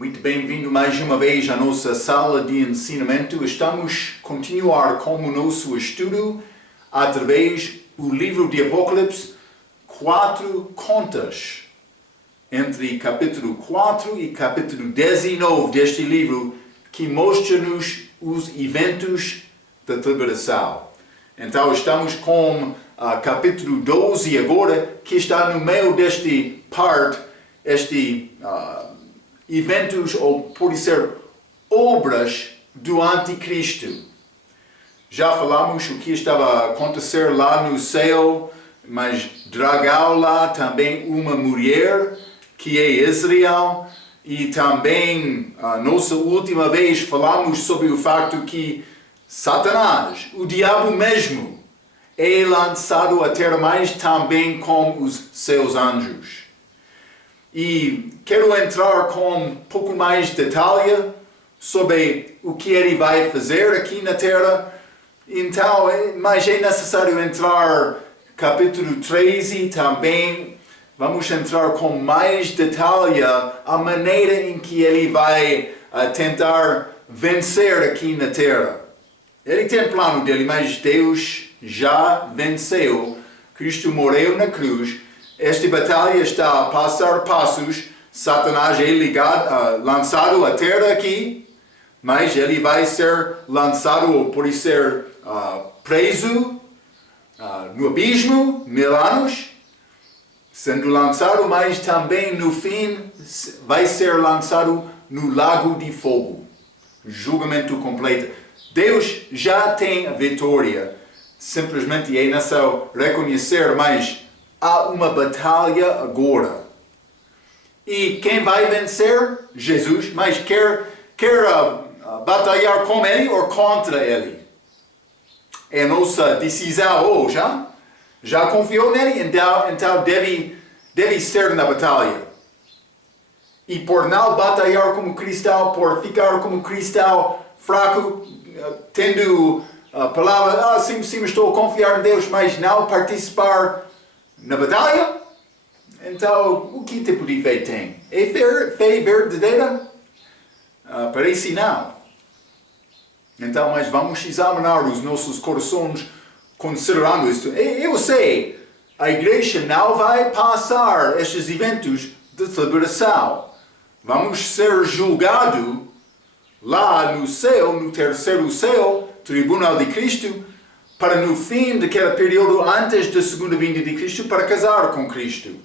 Muito bem-vindo mais uma vez à nossa sala de ensinamento. Estamos a continuar com o nosso estudo através do livro de Apocalipse, 4 contas. Entre capítulo 4 e capítulo 19 deste livro, que mostra-nos os eventos da tribulação. Então estamos com capítulo 12 agora, que está no meio deste eventos, ou pode ser obras do Anticristo. Já falamos o que estava a acontecer lá no céu, mas dragão lá também uma mulher, que é Israel, e também, nossa última vez, falamos sobre o facto que Satanás, o diabo mesmo, é lançado à terra, mas também com os seus anjos. E quero entrar com um pouco mais de detalhe sobre o que ele vai fazer aqui na terra. Então, mas é necessário entrar capítulo 13 também. Vamos entrar com mais detalhe a maneira em que ele vai tentar vencer aqui na terra. Ele tem plano dele, mas Deus já venceu. Cristo morreu na cruz. Esta batalha está a passar passos. Satanás é lançado à terra aqui, mas ele vai ser lançado, ou pode ser preso no abismo, 1000 anos, sendo lançado, mas também no fim vai ser lançado no lago de fogo. Julgamento completo. Deus já tem a vitória. Simplesmente é necessário reconhecer, mas há uma batalha agora. E quem vai vencer? Jesus. Mas quer batalhar com ele ou contra ele? É a nossa decisão hoje. Já confiou nele? Então deve ser na batalha. E por não batalhar como cristão, por ficar como cristão fraco, tendo a palavra, sim, estou a confiar em Deus, mas não participar na batalha, então o que tipo de fé tem? É fé verdadeira? Parece não. Então, mas vamos examinar os nossos corações considerando isto. Eu sei, a igreja não vai passar estes eventos de tribulação. Vamos ser julgados lá no céu, no terceiro céu, tribunal de Cristo, para no fim daquele período antes da segunda vinda de Cristo, para casar com Cristo.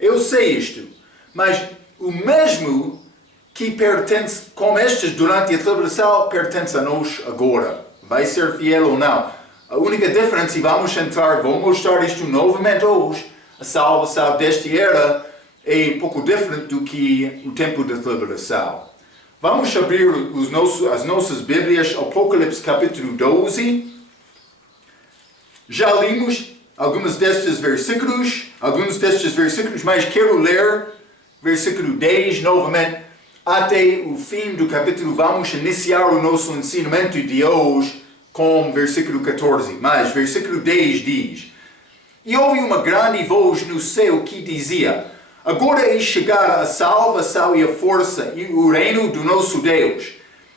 Eu sei isto, mas o mesmo que pertence, como estes durante a tribulação, pertence a nós agora. Vai ser fiel ou não. A única diferença, e vou mostrar isto novamente hoje, a salvação desta era é um pouco diferente do que o tempo da tribulação. Vamos abrir as nossas Bíblias, Apocalipse capítulo 12. Já lemos alguns destes versículos, mas quero ler versículo 10 novamente até o fim do capítulo. Vamos iniciar o nosso ensinamento de hoje com versículo 14. Mas versículo 10 diz: E houve uma grande voz no céu que dizia: Agora é chegar a salvação e a força e o reino do nosso Deus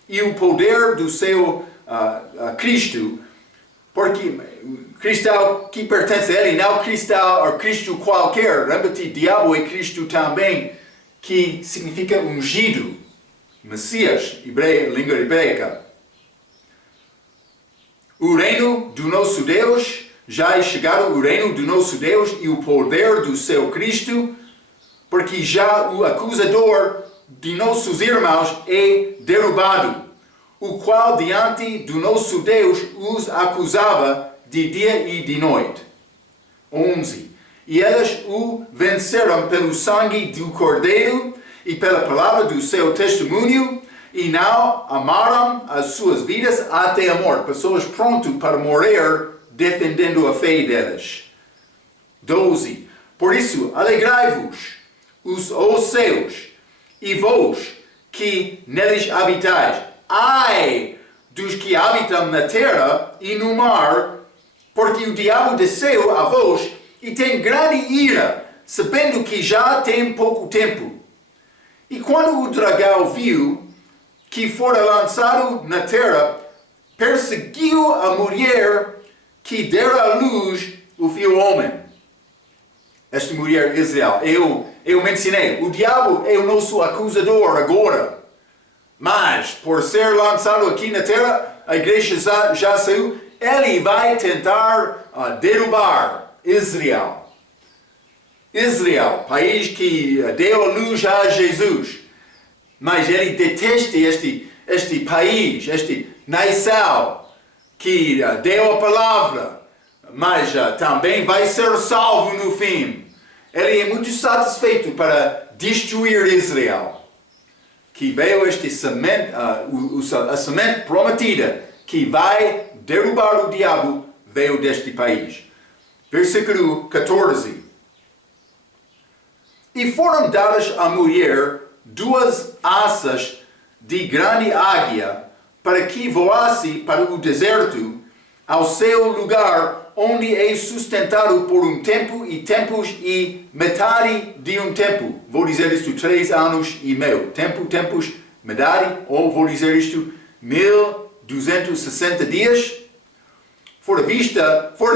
e o poder do seu Cristo, porque cristão que pertence a ele, não cristão ou Cristo qualquer. Lembra-te, diabo é Cristo também, que significa ungido, Messias, língua hebreica. O reino do nosso Deus, já é chegado o reino do nosso Deus e o poder do seu Cristo, porque já o acusador de nossos irmãos é derrubado, o qual diante do nosso Deus os acusava de dia e de noite. 11. E eles o venceram pelo sangue do Cordeiro e pela palavra do seu testemunho, e não amaram as suas vidas até a morte. Pessoas prontas para morrer defendendo a fé deles. 12. Por isso, alegrai-vos, os céus, e vós que neles habitais. Ai dos que habitam na terra e no mar, porque o diabo desceu a vós e tem grande ira, sabendo que já tem pouco tempo. E quando o dragão viu que fora lançado na terra, perseguiu a mulher que dera à luz o filho homem. Esta mulher Israel, eu mencionei, o diabo é o nosso acusador agora. Mas, por ser lançado aqui na terra, a igreja já saiu, ele vai tentar derrubar Israel. Israel, país que deu a luz a Jesus. Mas ele detesta este país, este nação que deu a palavra, mas também vai ser salvo no fim. Ele é muito satisfeito para destruir Israel. Que veio este semente, a semente prometida, que vai derrubar o diabo, veio deste país. Versículo 14. E foram dadas à mulher 2 asas de grande águia, para que voasse para o deserto, ao seu lugar, onde é sustentado por um tempo e tempos e metade de um tempo. Vou dizer isto 3 anos e meio. Tempo, tempos, metade, ou vou dizer isto 1260 dias, fora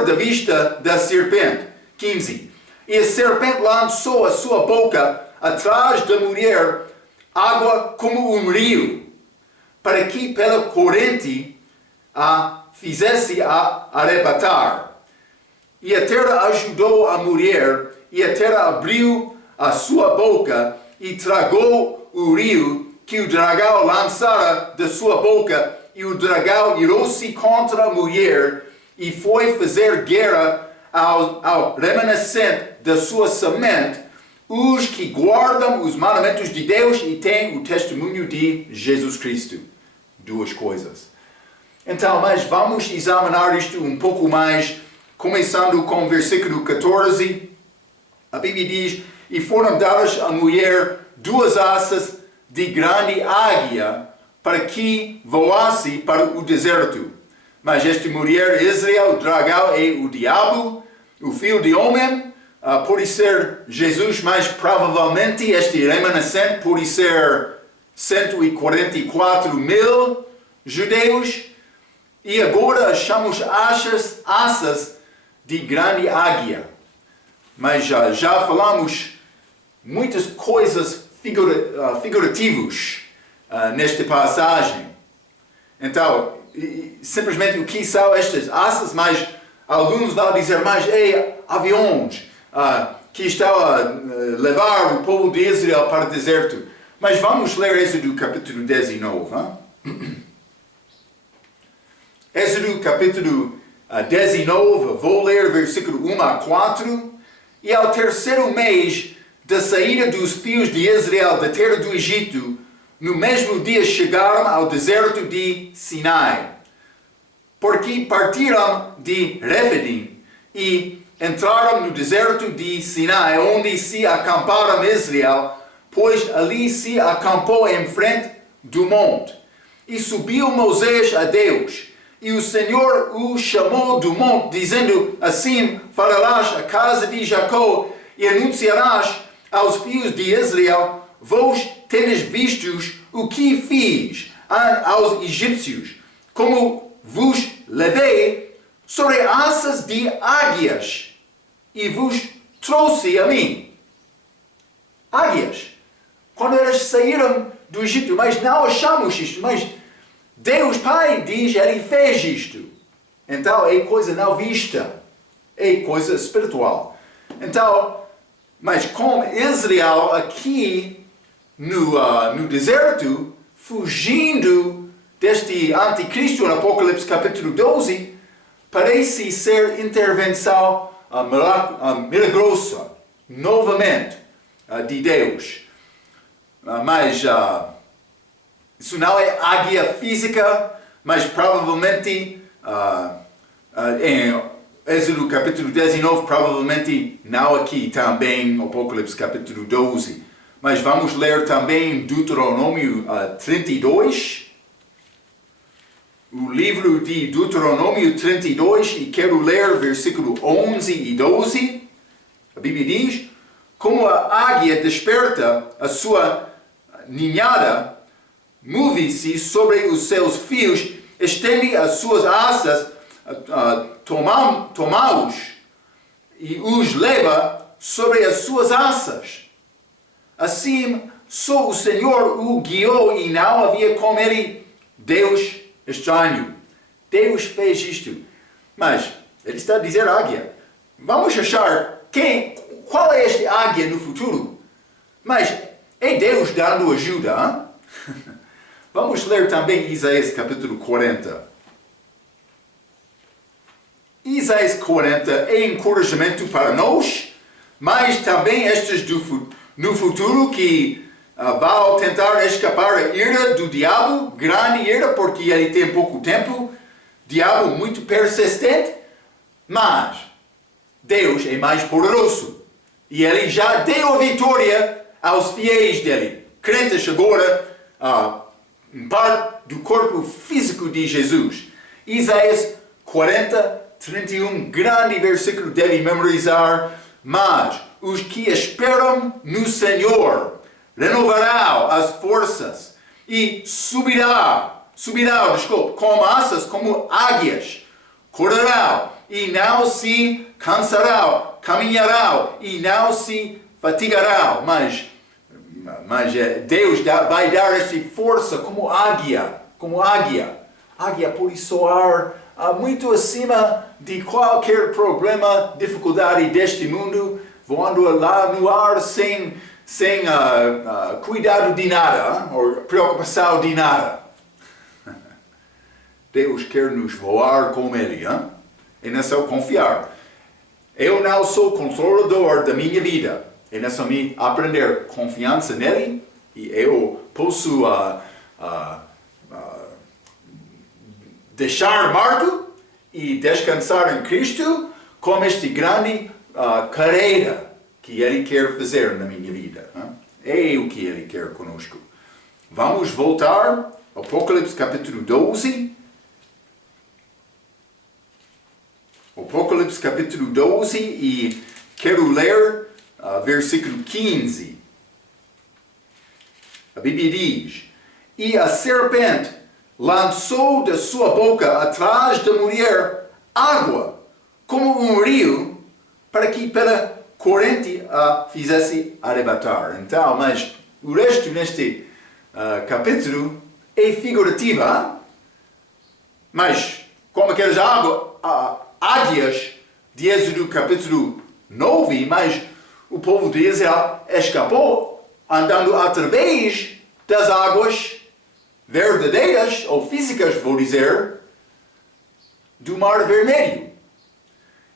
da vista da serpente. 15. E a serpente lançou a sua boca atrás da mulher, água como um rio, para que pela corrente a fizesse arrebatar. E a terra ajudou a mulher, e a terra abriu a sua boca e tragou o rio que o dragão lançara da sua boca, e o dragão irou-se contra a mulher e foi fazer guerra ao remanescente da sua semente, os que guardam os mandamentos de Deus e têm o testemunho de Jesus Cristo. 2 coisas. Então, mas vamos examinar isto um pouco mais, começando com o versículo 14. A Bíblia diz, e foram dadas à mulher 2 asas de grande águia, para que voasse para o deserto. Mas esta mulher, Israel, o dragão, é o diabo, o filho de homem, pode ser Jesus, mas provavelmente este remanescente pode ser 144 mil judeus. E agora chamamos asas de grande águia. Mas já falamos muitas coisas figurativas nesta passagem. Então, simplesmente o que são estas asas, mas alguns vão dizer, mas aviões que estão a levar o povo de Israel para o deserto. Mas vamos ler Êxodo capítulo 19. Êxodo capítulo 19, vou ler versículo 1 a 4. E ao terceiro mês da saída dos filhos de Israel da terra do Egito, no mesmo dia chegaram ao deserto de Sinai, porque partiram de Refidim e entraram no deserto de Sinai, onde se acamparam Israel, pois ali se acampou em frente do monte. E subiu Moisés a Deus, e o Senhor o chamou do monte, dizendo, assim falarás à casa de Jacó, e anunciarás aos filhos de Israel, vós tendes vistos o que fiz aos egípcios, como vos levei sobre asas de águias, e vos trouxe a mim. Águias. Quando eles saíram do Egito, mas não achamos isto, mas Deus Pai diz, Ele fez isto. Então é coisa não vista, é coisa espiritual. Então, mas com Israel aqui no deserto, fugindo deste anticristo no Apocalipse capítulo 12, parece ser intervenção milagrosa, novamente, de Deus. Mas isso não é águia física, mas provavelmente em Êxodo capítulo 19, provavelmente não aqui também, Apocalipse capítulo 12. Mas vamos ler também Deuteronômio 32. O livro de Deuteronômio 32, e quero ler versículo 11 e 12. A Bíblia diz, como a águia desperta a sua ninhada move-se sobre os seus fios, estende as suas asas, toma-os e os leva sobre as suas asas. Assim, só o Senhor o guiou e não havia com ele Deus estranho. Deus fez isto. Mas ele está a dizer águia. Vamos achar qual é este águia no futuro? Mas é Deus dando ajuda. Hein? Vamos ler também Isaías capítulo 40. Isaías 40 é encorajamento para nós, mas também estes no futuro que vão tentar escapar a ira do diabo, grande ira, porque ele tem pouco tempo, diabo muito persistente, mas Deus é mais poderoso e ele já deu a vitória aos fiéis dele, crentes agora, parte do corpo físico de Jesus. Isaías 40, 31, grande versículo, deve memorizar. Mas os que esperam no Senhor renovarão as forças e subirão, com asas como águias, correrão e não se cansarão, caminharão e não se fatigarão. Mas Deus vai dar esta força como águia. Águia pode soar muito acima de qualquer problema, dificuldade deste mundo, voando lá no ar sem cuidado de nada, ou preocupação de nada. Deus quer nos voar com Ele, e não só confiar. Eu não sou controlador da minha vida. É só me aprender confiança nele e eu posso deixar marco e descansar em Cristo com este grande carreira que Ele quer fazer na minha vida. É o que Ele quer conosco. Vamos voltar ao Apocalipse capítulo 12. Apocalipse capítulo 12 e quero ler versículo 15. A Bíblia diz: E a serpente lançou da sua boca atrás da mulher água, como um rio, para que pela corrente a fizesse arrebatar. Então, mas o resto neste capítulo é figurativa, mas como aquelas águias de Êxodo capítulo 9, mas o povo de Israel escapou andando através das águas verdadeiras ou físicas, vou dizer, do Mar Vermelho.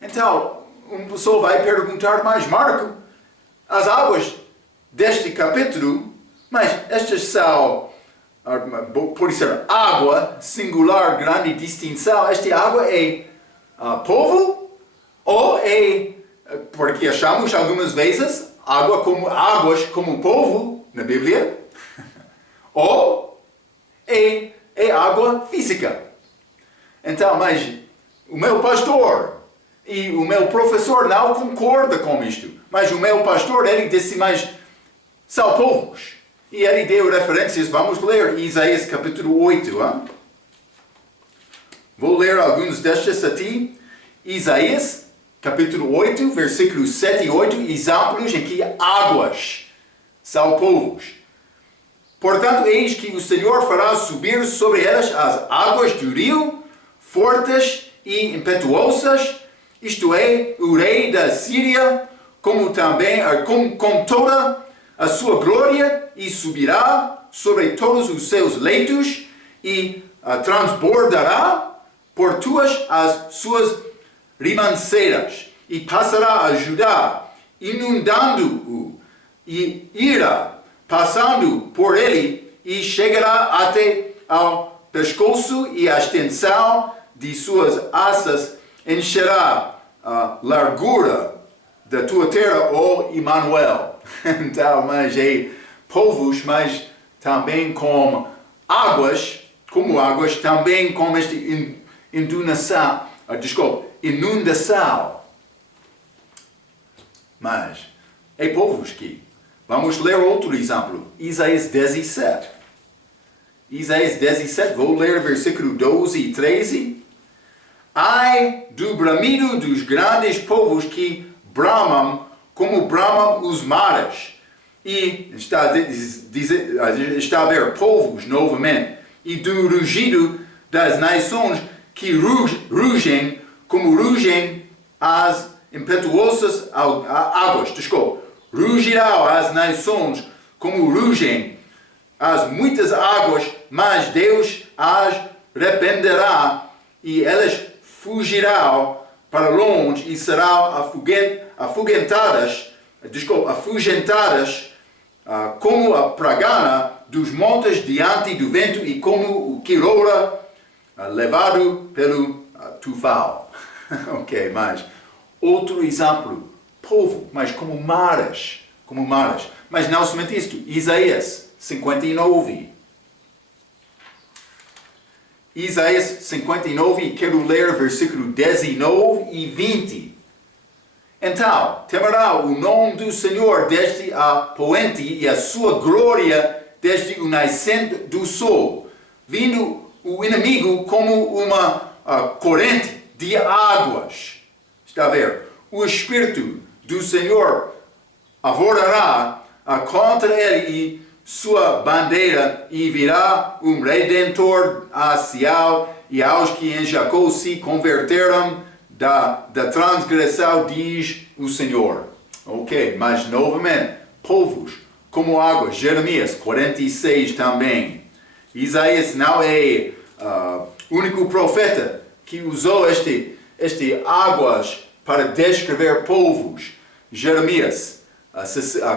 Então, uma pessoa vai perguntar, mas Marco, as águas deste capítulo, mas estas são, pode ser água, singular, grande distinção, esta água é povo ou é, porque achamos algumas vezes águas como povo na Bíblia, ou é água física. Então, mas o meu pastor e o meu professor não concordam com isto. Mas o meu pastor, ele disse, mas são povos. E ele deu referências, vamos ler Isaías capítulo 8. Vou ler alguns destes a ti. Isaías capítulo 8, versículos 7 e 8, exemplos em que águas são povos. Portanto, eis que o Senhor fará subir sobre elas as águas do rio, fortes e impetuosas, isto é, o rei da Síria, como também com toda a sua glória, e subirá sobre todos os seus leitos, e transbordará por as suas rimanceiras, e passará a Judá, inundando-o, e irá passando por ele, e chegará até ao pescoço, e a extensão de suas asas encherá a largura da tua terra, ó Emmanuel. Então, mas é povos, mas também com águas, também com esta inundação. Mas é povos que Vamos ler outro exemplo. Isaías 17. Isaías 17, vou ler versículo 12 e 13. Ai do bramido dos grandes povos que bramam como bramam os mares. E está a ver povos novamente. E do rugido das nações que rugem como rugem as impetuosas águas. Desculpa. Rugirão as nações como rugem as muitas águas, mas Deus as repreenderá e elas fugirão para longe e serão afugentadas como a pragana dos montes diante do vento e como o quiroura levado pelo tufão. Ok, mas outro exemplo, povo, mas como mares. Mas não somente isto, Isaías 59. Isaías 59, quero ler versículo 19 e 20. Então, temerá o nome do Senhor desde a poente e a sua glória desde o nascente do sol, vindo o inimigo como uma corrente de águas. Está a ver? O Espírito do Senhor avorará contra ele e sua bandeira, e virá um Redentor a Sião, e aos que em Jacó se converteram da transgressão, diz o Senhor. Ok, mas novamente, povos como águas, Jeremias 46 também. Isaías não é o único profeta que usou este águas para descrever povos. Jeremias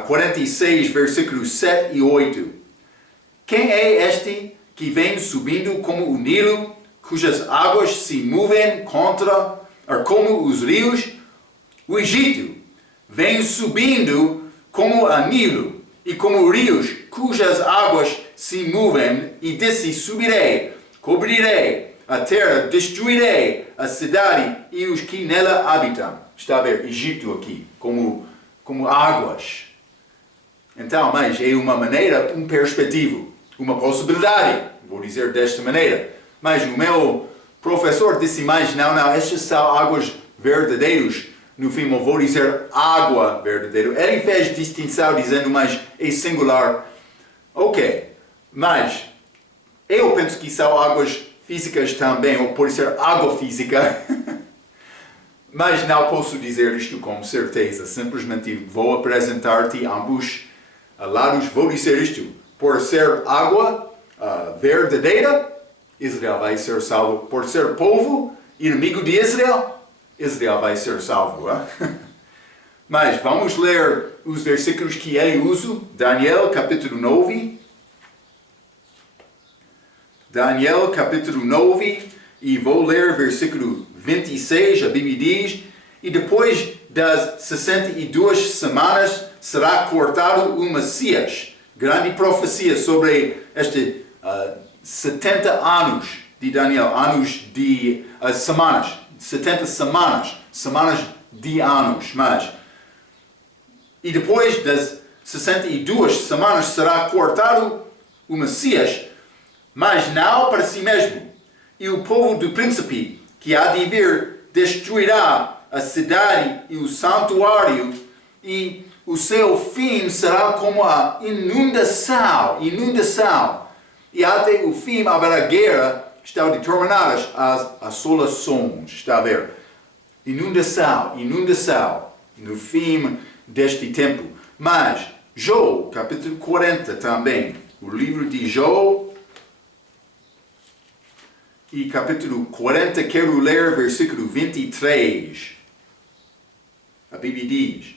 46, versículos 7 e 8. Quem é este que vem subindo como o Nilo, cujas águas se movem como os rios? O Egito vem subindo como a Nilo, e como rios cujas águas se movem, e disse: subirei, cobrirei a terra, destruirei a cidade e os que nela habitam. Está a ver, Egito aqui, como águas. Então, mas é uma maneira, um perspectivo, uma possibilidade, vou dizer desta maneira. Mas o meu professor disse mais, não, estas são águas verdadeiras. No fim, eu vou dizer água verdadeira. Ele fez distinção dizendo, mas é singular. Ok, mas eu penso que são águas físicas também, ou pode ser água física. Mas não posso dizer isto com certeza. Simplesmente vou apresentar-te ambos lados. Vou dizer isto. Por ser água verdadeira, Israel vai ser salvo. Por ser povo, inimigo de Israel, Israel vai ser salvo. Mas vamos ler os versículos que ele usa. Daniel capítulo 9. Daniel capítulo 9. E vou ler versículo 26, a Bíblia diz: e depois das 62 semanas será cortado o Messias. Grande profecia sobre este 70 anos de Daniel, semanas, 70 semanas de anos. E depois das 62 semanas será cortado o Messias, mas não para si mesmo. E o povo do príncipe que há de vir destruirá a cidade e o santuário, e o seu fim será como a inundação. E até o fim haverá guerra, estão determinadas as assolações. Está a ver? Inundação, no fim deste tempo. Mas, Jó, capítulo 40 também, o livro de Jó, e capítulo 40, quero ler versículo 23. A Bíblia diz: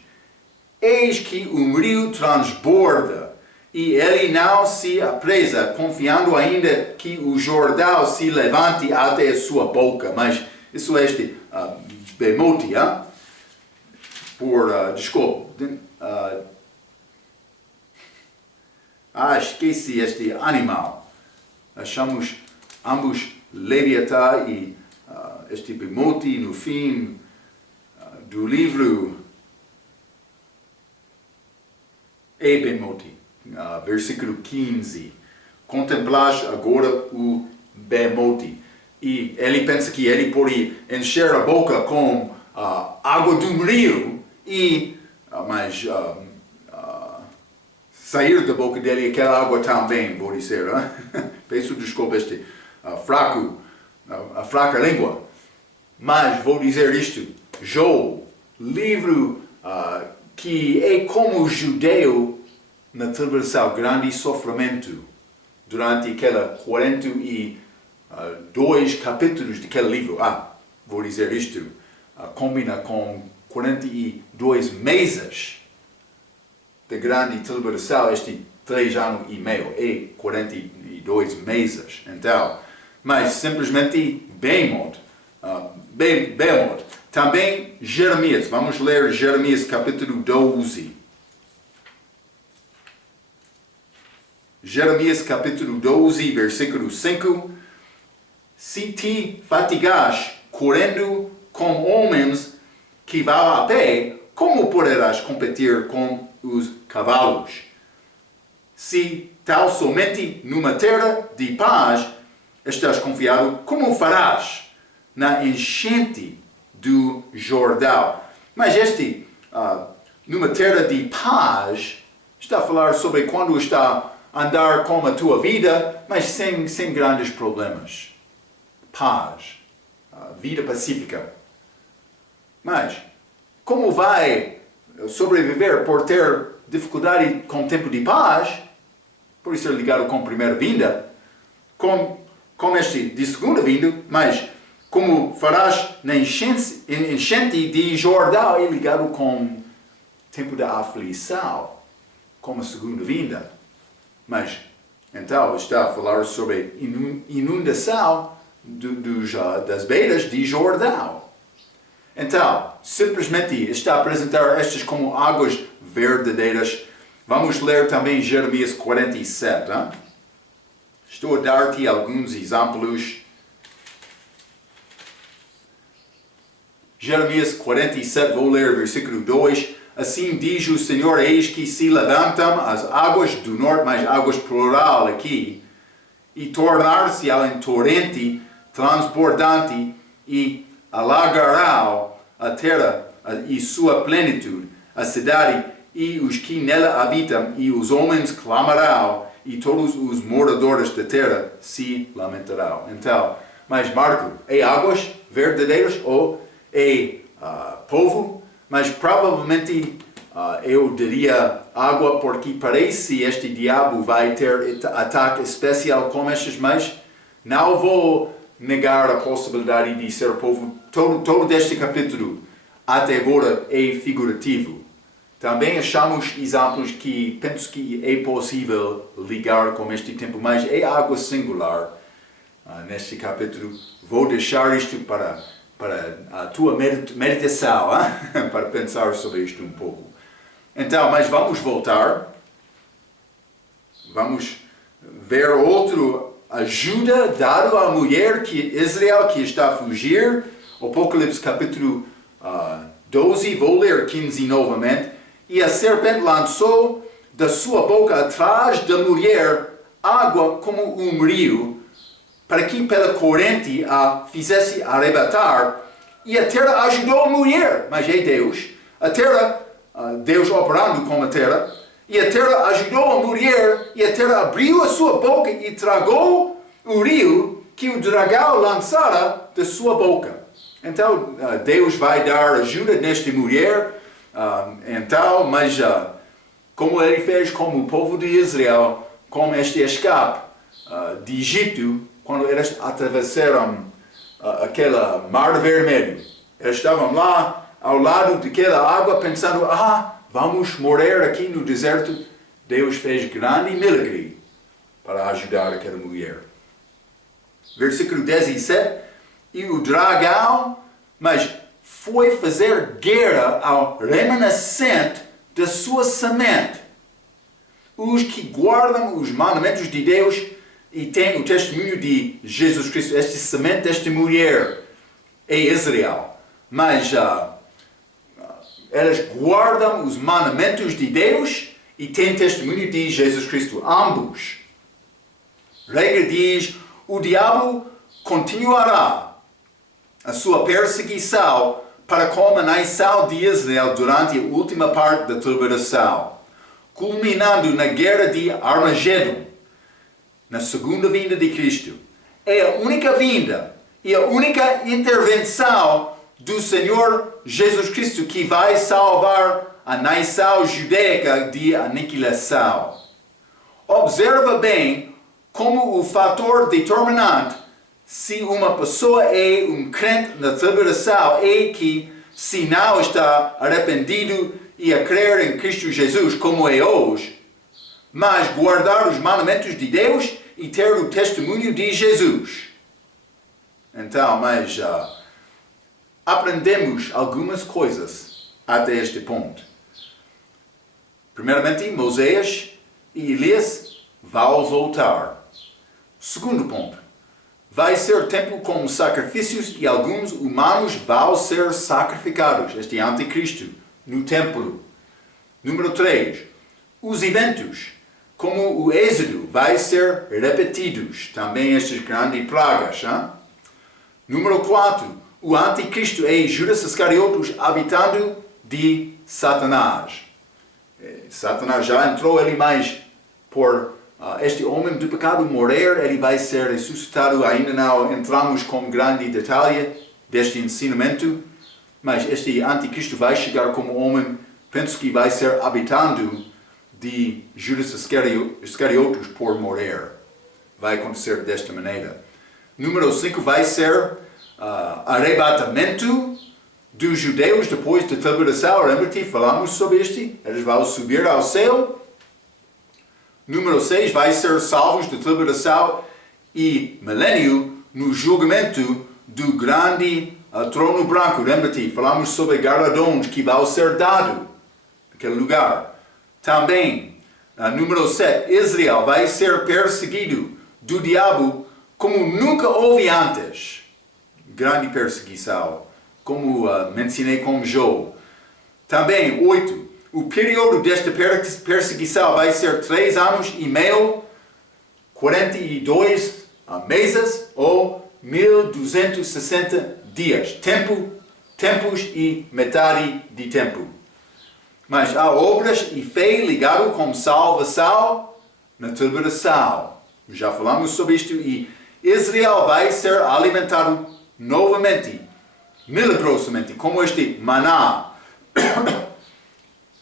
eis que o rio transborda, e ele não se apressa, confiando ainda que o Jordão se levante até a sua boca. Mas isso é este bemote, esqueci este animal. Achamos ambos Leviatã e este bemote no fim do livro bemote. Versículo 15. Contemplais agora o bemote. E ele pensa que ele pode encher a boca com água de um rio mas sair da boca dele aquela água também, vou dizer. Peço desculpa a fraca língua. Mas vou dizer isto. Joel, livro que é como judeu na tribulação, grande sofrimento, durante aquela 42 capítulos daquele livro. Vou dizer isto, combina com 42 meses de grande tribulação, 3 anos e meio, e 42 meses. Então, mas simplesmente bemote. Também Jeremias, vamos ler Jeremias capítulo 12. Jeremias capítulo 12, versículo 5. Se te fatigas correndo com homens que vão a pé, como poderás competir com os cavalos? Se tal somente numa terra de paz estás confiado, como farás na enchente do Jordão? Mas numa terra de paz, está a falar sobre quando está a andar com a tua vida, mas sem grandes problemas. Paz, vida pacífica. Mas, como vai sobreviver por ter dificuldade com o tempo de paz, por isso é ligado com a primeira vinda, com de segunda vinda, mas como farás na enchente de Jordão, é ligado com o tempo da aflição, como a segunda vinda. Mas, então, está a falar sobre inundação das beiras de Jordão. Então, simplesmente está a apresentar estas como águas verdadeiras. Vamos ler também Jeremias 47. Hein? Estou a dar-te alguns exemplos. Jeremias 47, vou ler versículo 2. Assim diz o Senhor, eis que se levantam as águas do norte, mas águas plural aqui, e tornar-se-á em torrente transbordante, e alagará a terra e sua plenitude, a cidade e os que nela habitam, e os homens clamarão, e todos os moradores da terra se lamentarão. Então, mas Marco, é águas verdadeiras ou é povo? Mas provavelmente eu diria água, porque parece este diabo vai ter ataque especial com estes, mas não vou negar a possibilidade de ser povo. Todo este capítulo até agora é figurativo. Também achamos exemplos que penso que é possível ligar com este tempo, mas é água singular neste capítulo. Vou deixar isto para a tua meditação, para pensar sobre isto um pouco. Então, mas vamos voltar. Vamos ver outra ajuda dada à mulher Israel que está a fugir. Apocalipse capítulo 12, vou ler 15 novamente. E a serpente lançou da sua boca atrás da mulher água como um rio, para que pela corrente a fizesse arrebatar, e a terra ajudou a mulher, mas é Deus, Deus operando com a terra, e a terra ajudou a mulher, e a terra abriu a sua boca e tragou o rio que o dragão lançara da sua boca. Então Deus vai dar ajuda nesta mulher, mas como ele fez com o povo de Israel, com este escape de Egito, quando eles atravessaram aquele mar vermelho. Eles estavam lá, ao lado daquela água, pensando, vamos morrer aqui no deserto. Deus fez grande milagre para ajudar aquela mulher. Versículo 17. E o dragão, mas foi fazer guerra ao remanescente da sua semente. Os que guardam os mandamentos de Deus e tem o testemunho de Jesus Cristo. Este semente desta mulher é Israel. Mas elas guardam os mandamentos de Deus e tem testemunho de Jesus Cristo, ambos. Regra diz, o diabo continuará a sua perseguição para com a nação de Israel durante a última parte da tribulação, culminando na guerra de Armagedon, na segunda vinda de Cristo. É a única vinda e a única intervenção do Senhor Jesus Cristo que vai salvar a nação judaica de aniquilação. Observa bem como o fator determinante se uma pessoa é um crente na tribulação é que, se não está arrependido e a crer em Cristo Jesus como é hoje, mas guardar os mandamentos de Deus e ter o testemunho de Jesus. Então, aprendemos algumas coisas até este ponto. Primeiramente, Moisés e Elias vão voltar. Segundo ponto, vai ser tempo com sacrifícios e alguns humanos vão ser sacrificados, este anticristo, no templo. Número 3, os eventos, como o êxodo, vai ser repetidos, também estas grandes pragas. Hein? Número 4, o anticristo é Judas Iscariotes, habitando de Satanás. Satanás já entrou ele mais por este homem do pecado morrer, ele vai ser ressuscitado. Ainda não entramos com grande detalhe deste ensinamento, mas este anticristo vai chegar como homem, penso que vai ser habitando de Judas Iscariotes por morrer. Vai acontecer desta maneira. Número 5 vai ser arrebatamento dos judeus depois da tribulação. Lembra-te, falamos sobre este. Eles vão subir ao céu. Número 6 vai ser salvos da tribulação e milênio no julgamento do grande trono branco. Lembra-te, falamos sobre galardões que vão ser dados naquele lugar. Também, número 7, Israel vai ser perseguido do diabo como nunca houve antes. Grande perseguição, como mencionei com Jó. Também, 8, o período desta perseguição vai ser 3 anos e meio, 42 meses ou 1260 dias. Tempos e metade de tempo. Mas há obras e fé ligado com salvação na tribulação. Já falamos sobre isto e Israel vai ser alimentado novamente, milagrosamente, como este maná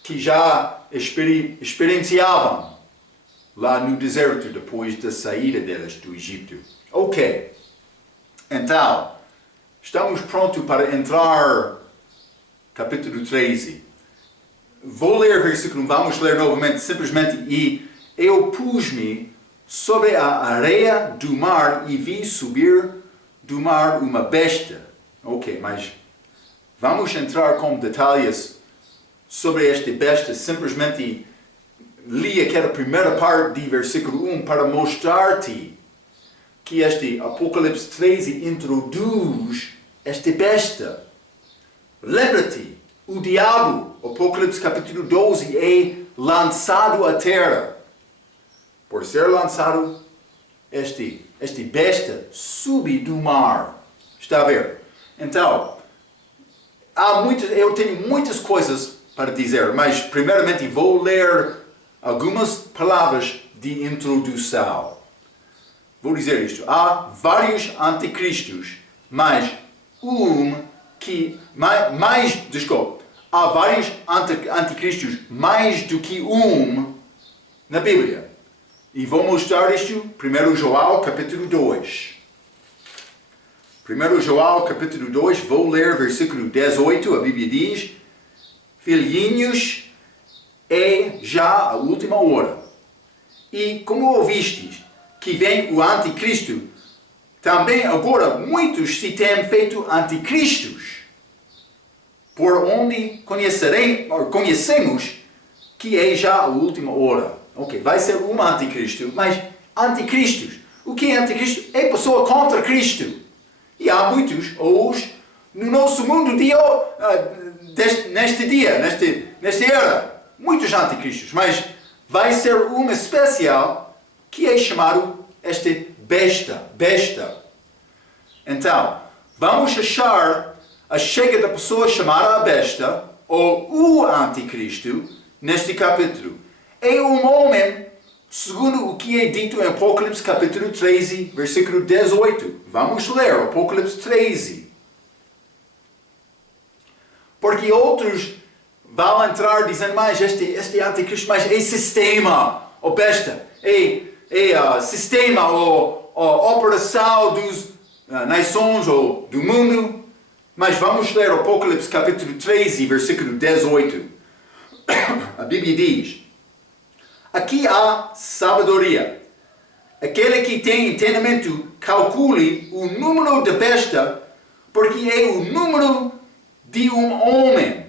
que já experienciavam lá no deserto depois da saída deles do Egito. Ok, então, estamos prontos para entrar capítulo 13. Vou ler o versículo, vamos ler novamente, simplesmente, e eu pus-me sobre a areia do mar e vi subir do mar uma besta. Ok, mas vamos entrar com detalhes sobre esta besta. Simplesmente li aquela primeira parte de versículo 1 para mostrar-te que este Apocalipse 13 introduz esta besta. Lembra-te, o diabo, Apocalipse capítulo 12, é lançado à terra. Por ser lançado, este besta sube do mar. Está a ver? Então, eu tenho muitas coisas para dizer, mas primeiramente vou ler algumas palavras de introdução. Vou dizer isto. Há vários anticristos, mas há vários anticristos, mais do que na Bíblia. E vou mostrar isto, 1 João capítulo 2. 1 João capítulo 2, vou ler versículo 18, a Bíblia diz: Filhinhos, é já a última hora. E como ouvistes que vem o anticristo, também agora muitos se têm feito anticristos, por onde conhecemos que é já a última hora. Ok, vai ser um anticristo, mas anticristos. O que é anticristo? É pessoa contra Cristo. E há muitos hoje no nosso mundo nesta era, muitos anticristos, mas vai ser uma especial que é chamado besta. Então, vamos achar a chega da pessoa chamada a besta, ou o anticristo, neste capítulo. É um homem, segundo o que é dito em Apocalipse capítulo 13, versículo 18. Vamos ler Apocalipse 13. Porque outros vão entrar dizendo, mas este anticristo, mas é sistema, ou besta, sistema, ou operação dos nações ou do mundo. Mas vamos ler Apocalipse capítulo 13, versículo 18. A Bíblia diz, aqui há sabedoria. Aquele que tem entendimento, calcule o número da besta, porque é o número de um homem.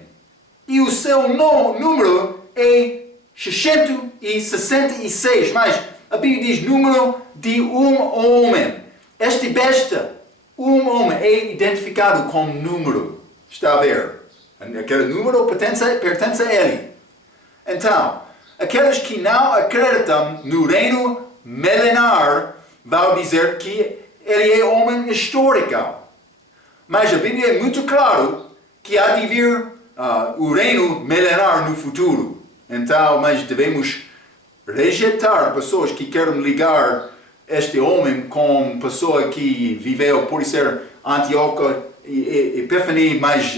E o seu número é 666. Mas a Bíblia diz número de um homem. Este besta, um homem, é identificado como número. Está a ver? Aquele número pertence a ele. Então, aqueles que não acreditam no reino milenar vão dizer que ele é homem histórico. Mas a Bíblia é muito claro que há de vir o reino milenar no futuro. Então, mas devemos rejeitar pessoas que querem ligar este homem com pessoa que viveu, pode ser Antioquia e Epifania, mas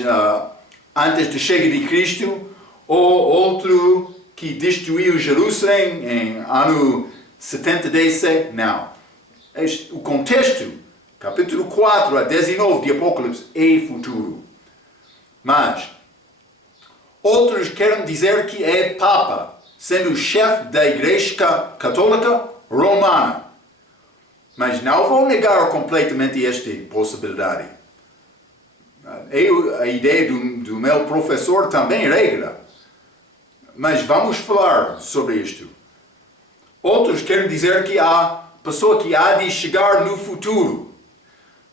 antes da chegada de Cristo, ou outro que destruiu Jerusalém em ano 70 DC. Não. O contexto, capítulo 4 a 19 de Apocalipse, é futuro. Mas outros querem dizer que é Papa, sendo o chefe da Igreja Católica Romana. Mas não vou negar completamente esta possibilidade. A ideia do meu professor também regra. Mas vamos falar sobre isto. Outros querem dizer que há pessoa que há de chegar no futuro.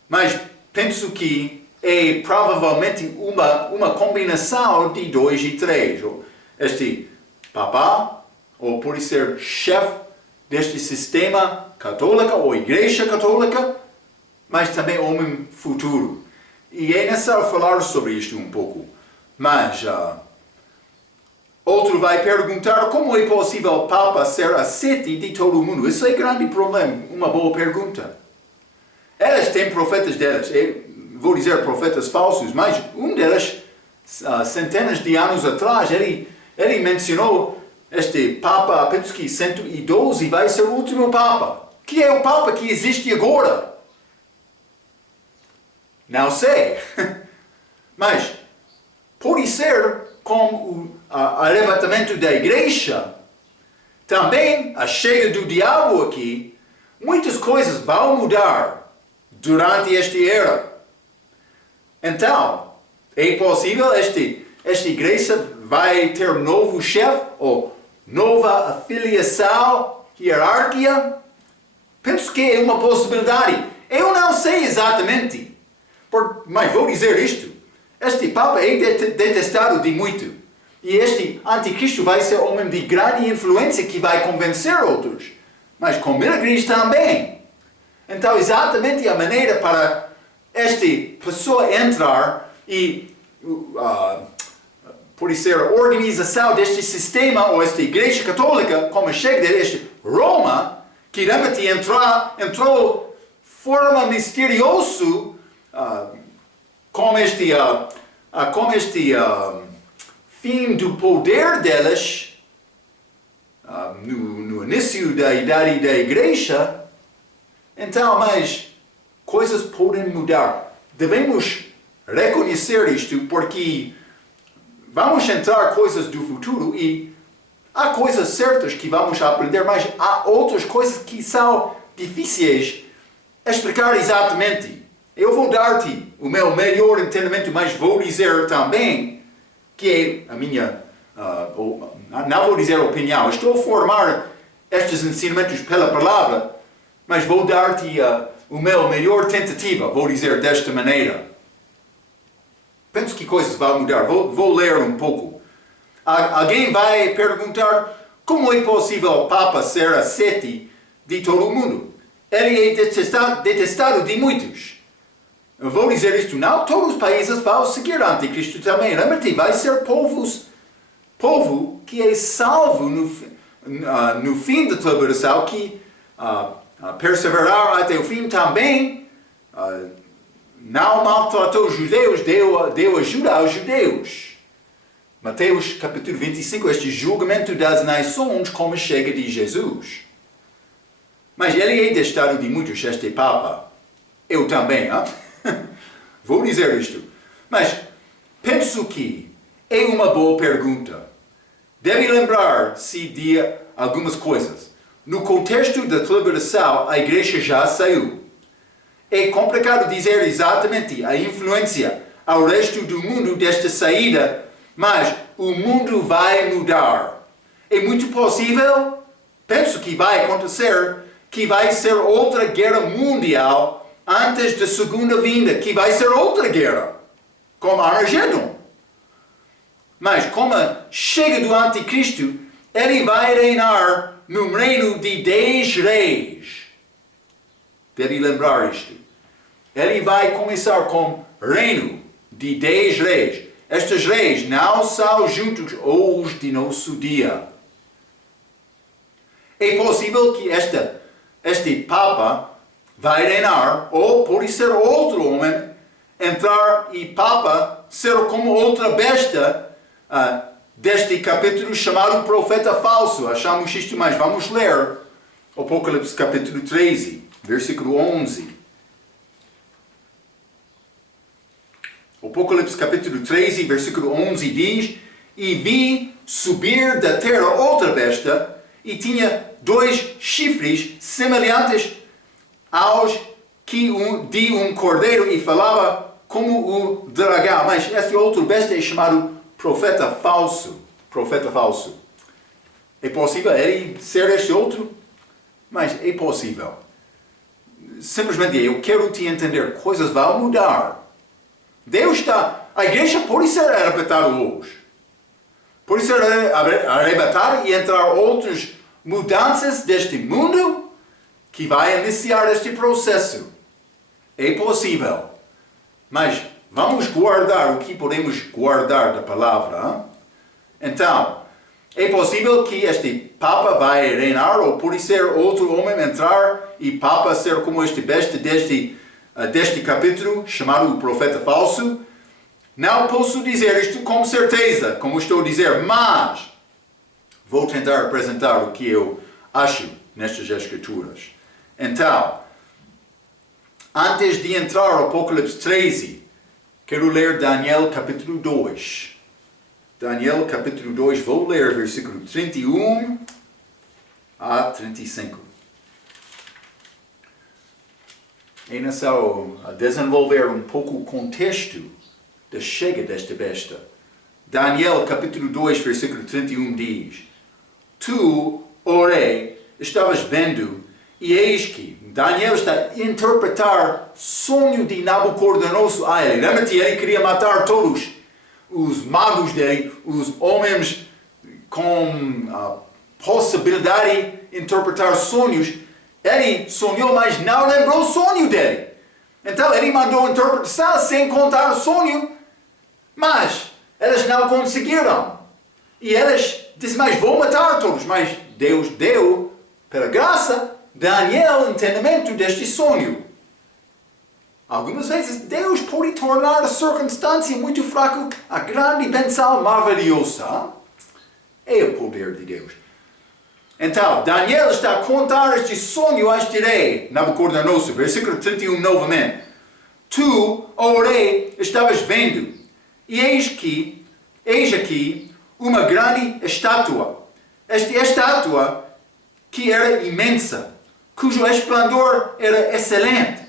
Mas penso que é provavelmente uma combinação de 2 e 3. Este Papa, ou pode ser chefe deste sistema católico ou igreja católica, mas também homem futuro. E é necessário falar sobre isto um pouco. Mas outro vai perguntar como é possível o Papa ser a sete de todo o mundo. Isso é um grande problema, uma boa pergunta. Eles têm profetas deles, vou dizer profetas falsos, mas um deles, centenas de anos atrás, ele mencionou este Papa, penso que 112, vai ser o último Papa. Que é o Papa que existe agora? Não sei. Mas pode ser com o arrebatamento da igreja. Também a chegada do diabo aqui. Muitas coisas vão mudar durante esta era. Então, é possível esta igreja vai ter novo chefe ou nova afiliação, hierarquia? Penso que é uma possibilidade. Eu não sei exatamente, mas vou dizer isto. Este Papa é detestado de muito. E este anticristo vai ser homem de grande influência que vai convencer outros. Mas com milagres também. Então, exatamente a maneira para esta pessoa entrar e pode ser a organização deste sistema ou esta igreja católica, como chega deste Roma, que realmente entrou de forma misteriosa com este fim do poder deles no início da idade da igreja. Então, mas coisas podem mudar. Devemos reconhecer isto porque vamos entrar coisas do futuro e há coisas certas que vamos aprender, mas há outras coisas que são difíceis explicar exatamente. Eu vou dar-te o meu melhor entendimento, mas vou dizer também que é a minha, não vou dizer opinião, estou a formar estes ensinamentos pela palavra, mas vou dar-te o meu melhor tentativa, vou dizer desta maneira. Penso que coisas vão mudar, vou ler um pouco. Alguém vai perguntar Como é possível o Papa ser ascete de todo o mundo? Ele é detestado de muitos. Eu vou dizer isto, não todos os países vão seguir o anticristo também. Lembra-te, vai ser povo que é salvo no fim da tribulação, que perseverar até o fim também, não maltratou os judeus, deu ajuda aos judeus. Mateus capítulo 25, este julgamento das nações como chega de Jesus. Mas ele é detestado de muitos, este Papa. Eu também, Vou dizer isto. Mas penso que é uma boa pergunta. Deve lembrar-se de algumas coisas. No contexto da tribulação, a igreja já saiu. É complicado dizer exatamente a influência ao resto do mundo desta saída, mas o mundo vai mudar. É muito possível, penso que vai acontecer, que vai ser outra guerra mundial antes da segunda vinda, que vai ser outra guerra, como Armagedon. Mas como chega do anticristo, ele vai reinar no reino de 10 reis. Deve lembrar isto. Ele vai começar com reino de 10 reis. Estes reis não são juntos os de nosso dia. É possível que este Papa vai reinar, ou pode ser outro homem, entrar e Papa ser como outra besta deste capítulo chamado profeta falso. Achamos isto, mas vamos ler Apocalipse capítulo 13, versículo 11. Apocalipse capítulo 13, versículo 11 diz: E vi subir da terra outra besta, e tinha 2 chifres semelhantes aos de um cordeiro, e falava como o dragão. Mas este outro besta é chamado profeta falso. Profeta falso. É possível ele ser este outro? Mas é possível. Simplesmente eu quero te entender. Coisas vão mudar. Deus está... A igreja pode ser arrebatada hoje. Pode ser arrebatada e entrar outras mudanças deste mundo que vai iniciar este processo. É possível. Mas vamos guardar o que podemos guardar da palavra. Então, é possível que este Papa vai reinar, ou pode ser outro homem entrar e Papa ser como este besta deste capítulo, chamado o profeta falso. Não posso dizer isto com certeza, como estou a dizer, mas vou tentar apresentar o que eu acho nestas escrituras. Então, antes de entrar no Apocalipse 13, quero ler Daniel capítulo 2. Daniel capítulo 2, vou ler versículo 31 a 35. Ainda só a desenvolver um pouco o contexto da chega desta besta. Daniel capítulo 2, versículo 31 diz: Tu, ó rei, estavas vendo, e eis que Daniel está a interpretar sonho de Nabucodonosor. Lembra-te, ele queria matar todos os magos dele, os homens com a possibilidade de interpretar sonhos. Ele sonhou, mas não lembrou o sonho dele. Então ele mandou a interpretação sem contar o sonho. Mas eles não conseguiram. E eles disseram, mas vou matar todos. Mas Deus deu, pela graça, Daniel entendimento deste sonho. Algumas vezes Deus pode tornar a circunstância muito fraca a grande bênção maravilhosa. É o poder de Deus. Então, Daniel está a contar este sonho a este rei, Nabucodonosor, versículo 31 novamente. Tu, ó rei, estavas vendo, e eis aqui uma grande estátua. Esta estátua que era imensa, cujo esplendor era excelente,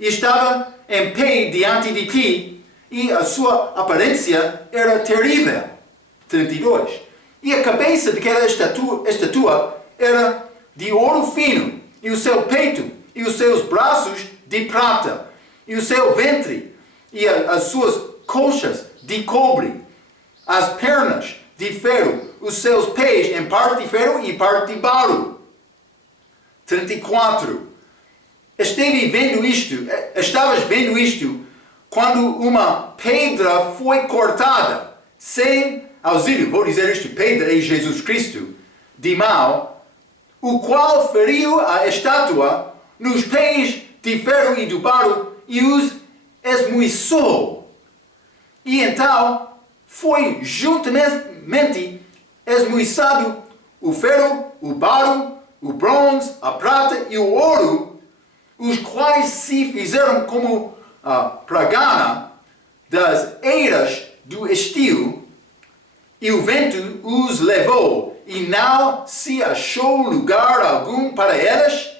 e estava em pé diante de ti, e a sua aparência era terrível. 32. E a cabeça daquela estatua era de ouro fino, e o seu peito, e os seus braços de prata, e o seu ventre, e as suas coxas de cobre, as pernas de ferro, os seus pés em parte de ferro e parte de barro. 34. Estavas vendo isto quando uma pedra foi cortada, sem auxílio, vou dizer isto, pedra é Jesus Cristo, de mal, o qual feriu a estátua nos pés de ferro e do barro e os esmiuçou. E então foi juntamente esmiuçado o ferro, o barro, o bronze, a prata e o ouro, os quais se fizeram como a pragana das eiras do estio, e o vento os levou, e não se achou lugar algum para elas,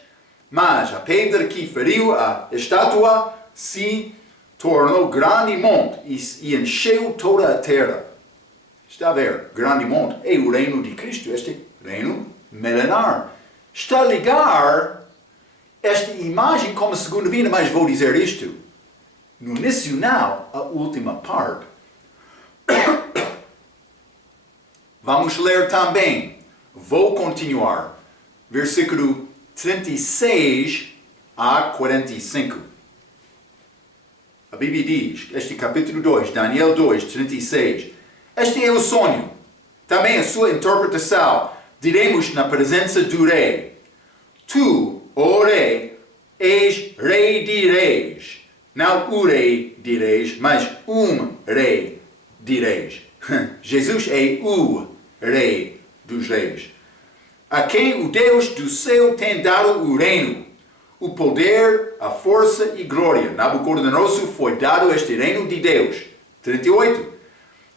mas a pedra que feriu a estátua se tornou grande monte e encheu toda a terra. Está a ver, grande monte é o reino de Cristo, este reino milenar. Está a ligar esta imagem como a segunda vinda, mas vou dizer isto. No início, não, a última parte. Vamos ler também. Vou continuar. Versículo 36 a 45. A Bíblia diz, este capítulo 2, Daniel 2, 36. Este é o sonho. Também a sua interpretação. Diremos na presença do rei. Tu, ó rei, és rei de reis. Não o rei de reis, mas rei de reis. Jesus é o rei dos reis. A quem o Deus do céu tem dado o reino, o poder, a força e glória. Nabucodonosor foi dado este reino de Deus. 38.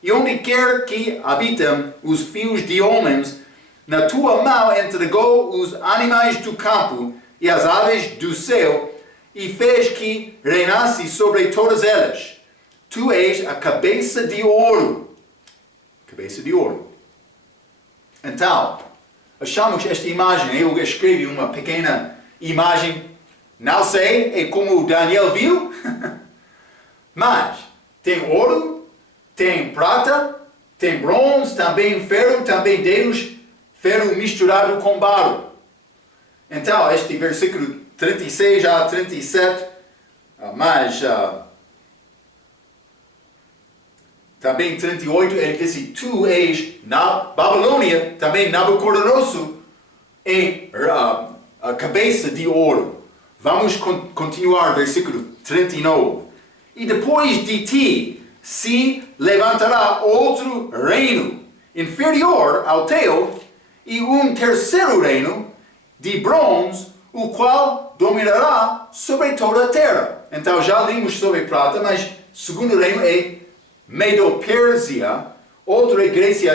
E onde quer que habitam os filhos de homens, na tua mão entregou os animais do campo e as aves do céu, e fez que reinasse sobre todas elas. Tu és a cabeça de ouro. Cabeça de ouro. Então, achamos esta imagem. Eu escrevi uma pequena imagem. Não sei, é como o Daniel viu. Mas, tem ouro, tem prata, tem bronze, também ferro, também dedos, ferro misturado com barro. Então, este versículo 36 a 37, mas também 38, ele disse, tu és na Babilônia, também Nabucodonosor é a cabeça de ouro. Vamos continuar, versículo 39. E depois de ti se levantará outro reino inferior ao teu, e terceiro reino de bronze, o qual dominará sobre toda a terra. Então já lemos sobre prata, mas o segundo reino é Medo-Pérsia, outra é Grécia.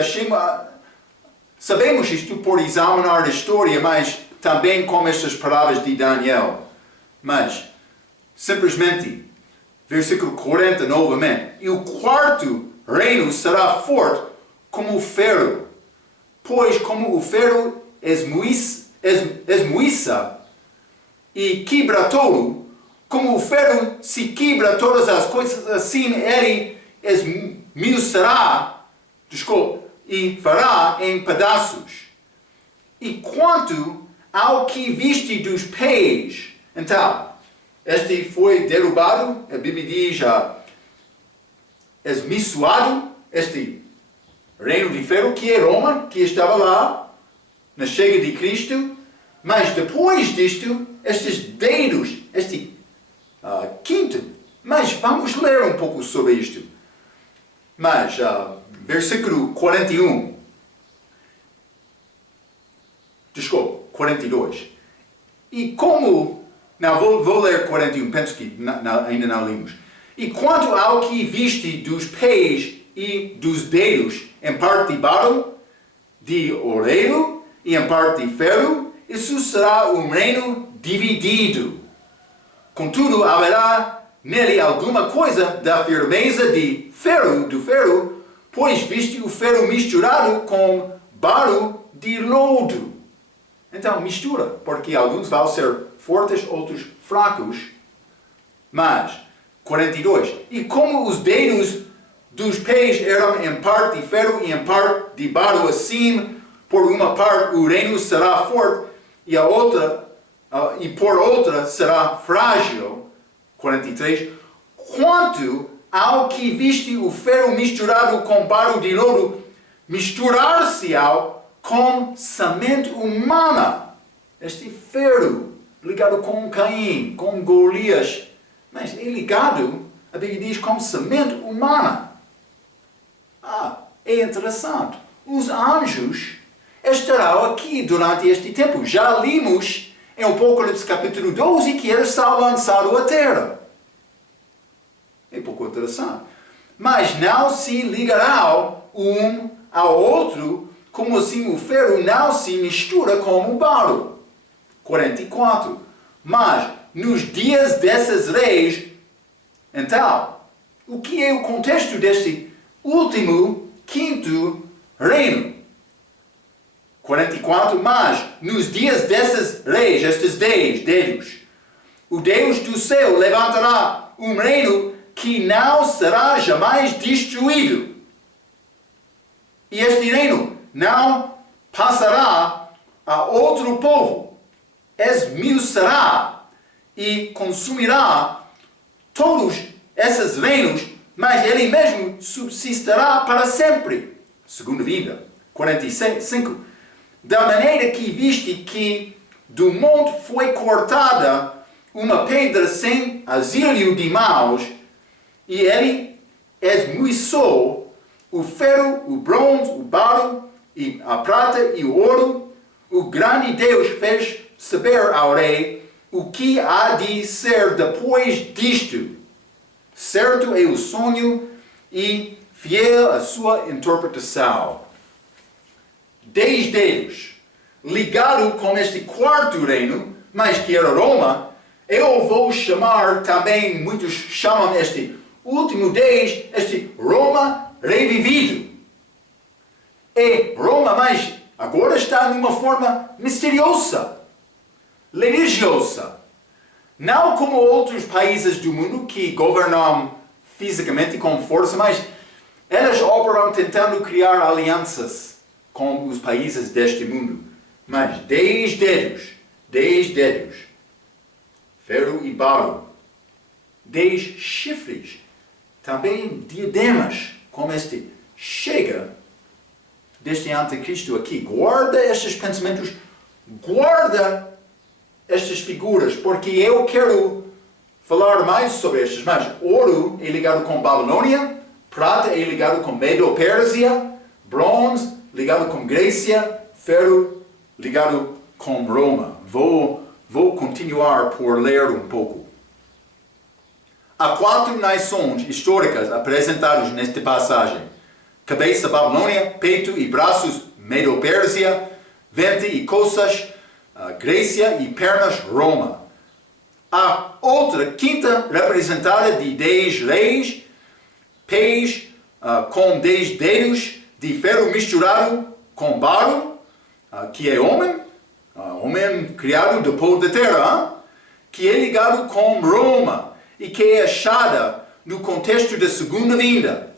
Sabemos isto por examinar a história, mas também com estas palavras de Daniel. Mas, simplesmente, versículo 40 novamente. E o quarto reino será forte como o ferro, pois como o ferro esmiuça e quebra todo, como o ferro se quebra todas as coisas, assim ele esmiuçará, e fará em pedaços. E quanto ao que viste dos pés, então, este foi derrubado, a Bíblia diz, esmiuçado, este reino de ferro, que é Roma, que estava lá, na chega de Cristo, mas depois disto, estes dedos, este quinto, mas vamos ler um pouco sobre isto. Mas, versículo 41, desculpa, 42. E como, não, vou ler 41, penso que ainda não lemos. E quanto ao que viste dos pés e dos dedos, em parte de barro, de oureiro, e em parte de ferro, isso será um reino dividido. Contudo, haverá nele alguma coisa da firmeza de ferro, do ferro, pois viste o ferro misturado com barro de lodo. Então, mistura, porque alguns vão ser fortes, outros fracos. Mas, 42. E como os dedos dos pés eram em parte de ferro e em parte de barro, assim, por uma parte o reino será forte e a outra, e por outra será frágil. 43. Quanto ao que viste o ferro misturado com barro de lodo, misturar-se-á com semente humana. Este ferro ligado com Caim, com Golias, mas é ligado, a Bíblia diz, com semente humana. É interessante. Os anjos estarão aqui durante este tempo. Já limos em Apocalipse capítulo 12 que eles são lançados à terra. É um pouco interessante. Mas não se ligarão um ao outro, como assim o ferro não se mistura com o barro. 44. Mas nos dias desses reis, então, o que é o contexto deste último, quinto reino? 44. Mas nos dias desses reis, estes 10 dedos, o Deus do céu levantará um reino que não será jamais destruído. E este reino não passará a outro povo. Esmiuçará e consumirá todos esses reinos, mas ele mesmo subsistirá para sempre. Segunda vinda. 45. Da maneira que viste que do monte foi cortada uma pedra sem auxílio de mãos, e ele esmiuçou o ferro, o bronze, o barro, e a prata e o ouro. O grande Deus fez saber ao rei o que há de ser depois disto. Certo é o sonho e fiel a sua interpretação. 10 dedos, ligado com este quarto reino, mas que era Roma, eu vou chamar também, muitos chamam este último 10, este Roma revivido. É Roma, mas agora está numa forma misteriosa, religiosa. Não como outros países do mundo que governam fisicamente com força, mas elas operam tentando criar alianças com os países deste mundo. Mas 10 dedos, ferro e barro, 10 chifres, também diademas, como este, chega deste anticristo aqui. Guarda estes pensamentos, guarda estas figuras, porque eu quero falar mais sobre estas. Mas ouro é ligado com Babilônia, prata é ligado com Medo-Pérsia, bronze ligado com Grécia, ferro ligado com Roma. Vou continuar por ler um pouco. Há 4 nações históricas apresentadas nesta passagem: cabeça Babilônia, peito e braços Medo-Pérsia, ventre e coxas Grécia e pernas Roma. Há outra quinta representada de 10 reis, pés com 10 dedos de ferro misturado com barro, que é homem criado do pó da terra, que é ligado com Roma e que é achada no contexto da segunda vinda.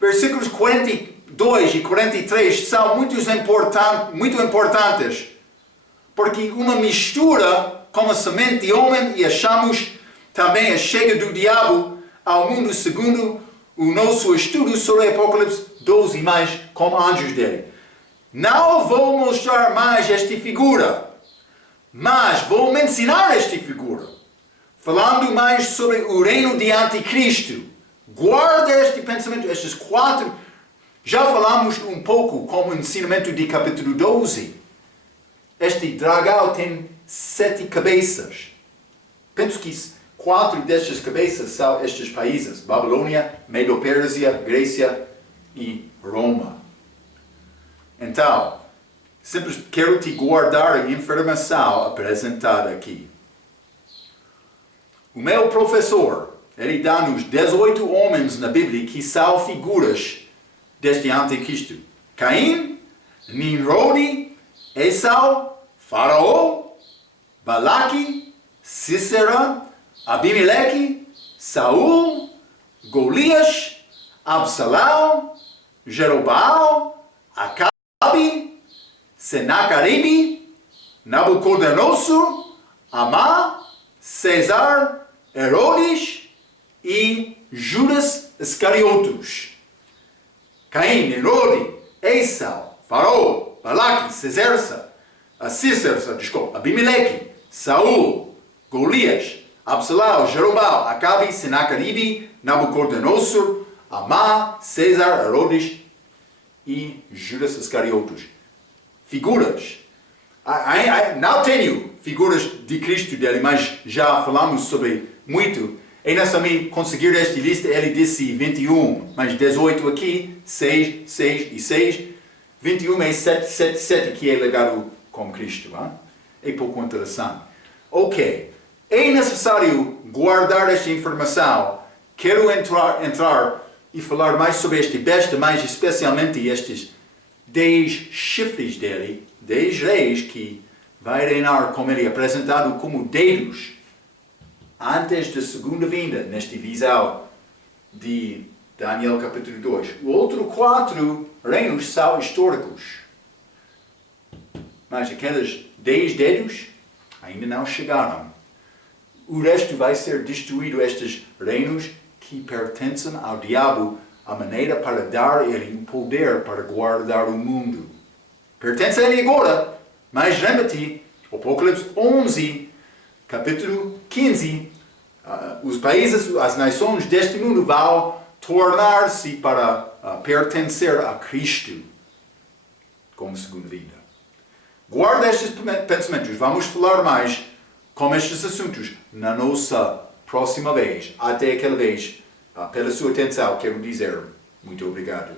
Versículos 42 e 43 são muito importantes, porque uma mistura com a semente de homem, e achamos também a chega do diabo ao mundo segundo o nosso estudo sobre Apocalipse 12, mas com anjos dele. Não vou mostrar mais esta figura, mas vou mencionar esta figura, falando mais sobre o reino de Anticristo. Guarda este pensamento, estes 4. Já falamos um pouco como ensinamento de capítulo 12. Este dragão tem 7 cabeças. Penso que 4 destas cabeças são estes países: Babilônia, Medo-Pérsia, Grécia e Roma. Então, sempre quero te guardar a informação apresentada aqui. O meu professor, ele dá-nos 18 homens na Bíblia que são figuras deste anticristo: Caim, Nimrod, Esau, Faraó, Balaque, Sísera, Abimeleque, Saul, Golias, Absalão, Jerobal, Acabe, Senacaribe, Nabucodonosor, Amã, César, Herodes e Judas Iscariotes. Caim, Herode, Esau, Faraó, Balaque, Cícera, Abimeleque, Saul, Golias, Absalão, Jerobal, Acabe, Senacaribe, Nabucodonosor, Amã, César, Herodes e Judas Iscariotes. Figuras. Não tenho figuras de Cristo dele, mas já falamos sobre muito. E nós também conseguir esta lista, ele disse 21, mas 18 aqui, 6, 6 e 6. 21 é 7, 7, 7 que é ligado com Cristo. Hein? É pouco interessante. Ok. É necessário guardar esta informação. Quero entrar e falar mais sobre este besta, mais especialmente estes 10 chifres dele, 10 reis que vai reinar como ele é apresentado como dedos antes da segunda vinda, neste visão de Daniel capítulo 2. O outro 4 reinos são históricos. Mas aqueles 10 dedos ainda não chegaram. O resto vai ser destruído, estes reinos que pertencem ao diabo, a maneira para dar a ele o poder para guardar o mundo. Pertence a ele agora, mas lembra-te, Apocalipse 11, capítulo 15, os países, as nações deste mundo vão tornar-se para pertencer a Cristo como segunda vida. Guarda estes pensamentos, vamos falar mais com estes assuntos na nossa próxima vez. Até aquela vez, pela sua atenção, quero dizer muito obrigado.